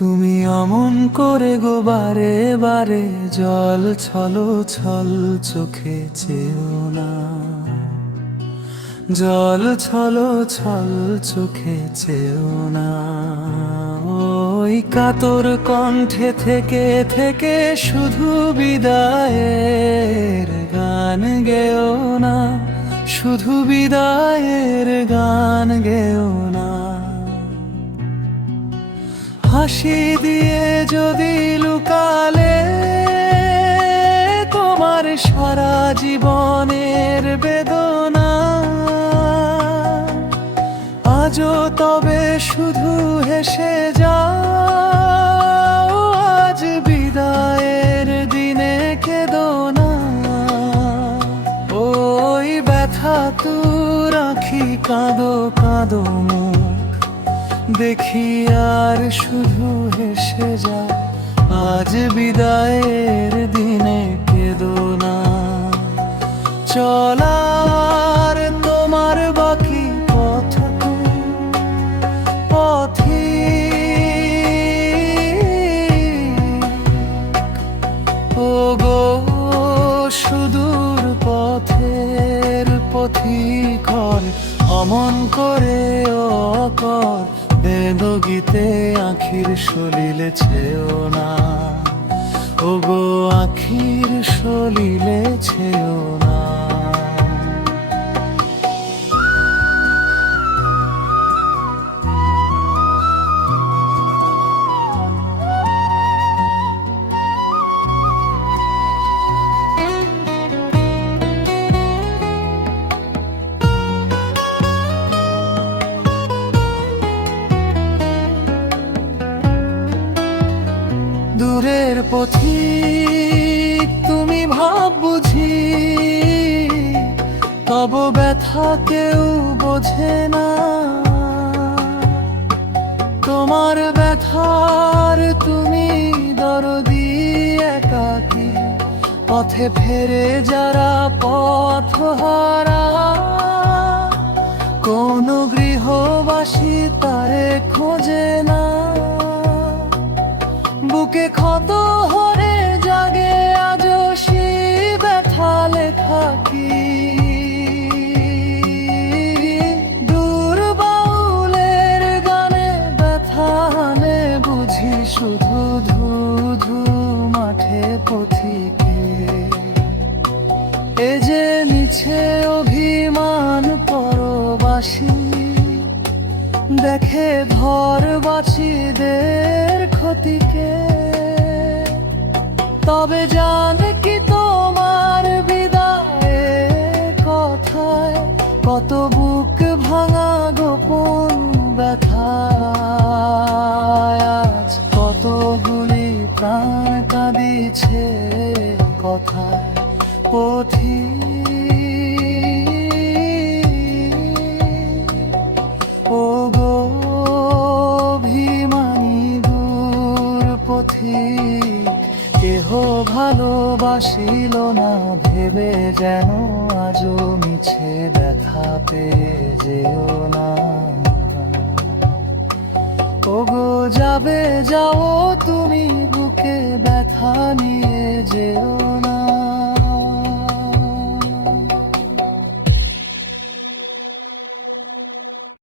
তুমি অমন করে গো বারে বারে জল ছলো ছল চোখে চেও না। জল ছলো ছল চোখে চেও না। ওই কাতর কণ্ঠে থেকে থেকে শুধু বিদায়ের গান গেও না, শুধু বিদায়ের গান গেও না। হাসি দিয়ে যদি লুকালে তোমার সারা জীবনের বেদনা। আজও তবে শুধু হেসে যাও, আজ বিদায়ের দিনে কেদো না ওই ব্যথা তু রাখি, কাঁদো কাঁদো মুখ দেখি আর শুধু হেসে যা। আজ বিদায়ের দিনে কেদো না। চলার তোমার বাকি পথ পথি। ও গো সুদূর পথের পথিকর, অমন করে অকর। বেদ গীতে আখির সলিলে ছেও না। ওগো আখির সলিলে ছেও না দূরের পথিক তুমি ভাব বুঝি, তব ব্যথা কেউ বোঝে না। তোমার ব্যথার তুমি দরদি একাকি, পথে ফেরে যারা পথ হারা, কোন গৃহবাসী তারে খোঁজে না। বুকে ক্ষত হরে জাগে আজ সে ব্যথা লেখা কি? দূর বাউলের গানে ব্যথা আনে বুঝি শুধু ধু ধু মাঠে পথিকে। এ যে মিছে অভিমান পরবাসী, দেখে ভর বাছিদের ক্ষতিকে তবে জানে কি তোমার বিদায়ে কথায় কত বুক ভাঙা গোপন ব্যথা আজ কতগুলি প্রাণ কাঁদিছে কথায় পথি ভালোবাসিল না, ভেবে যেন আজও মিছে ব্যথা পেয়ে যেও না। ওগো, যাবে যাও তুমি বুকে ব্যথা নিয়ে যেও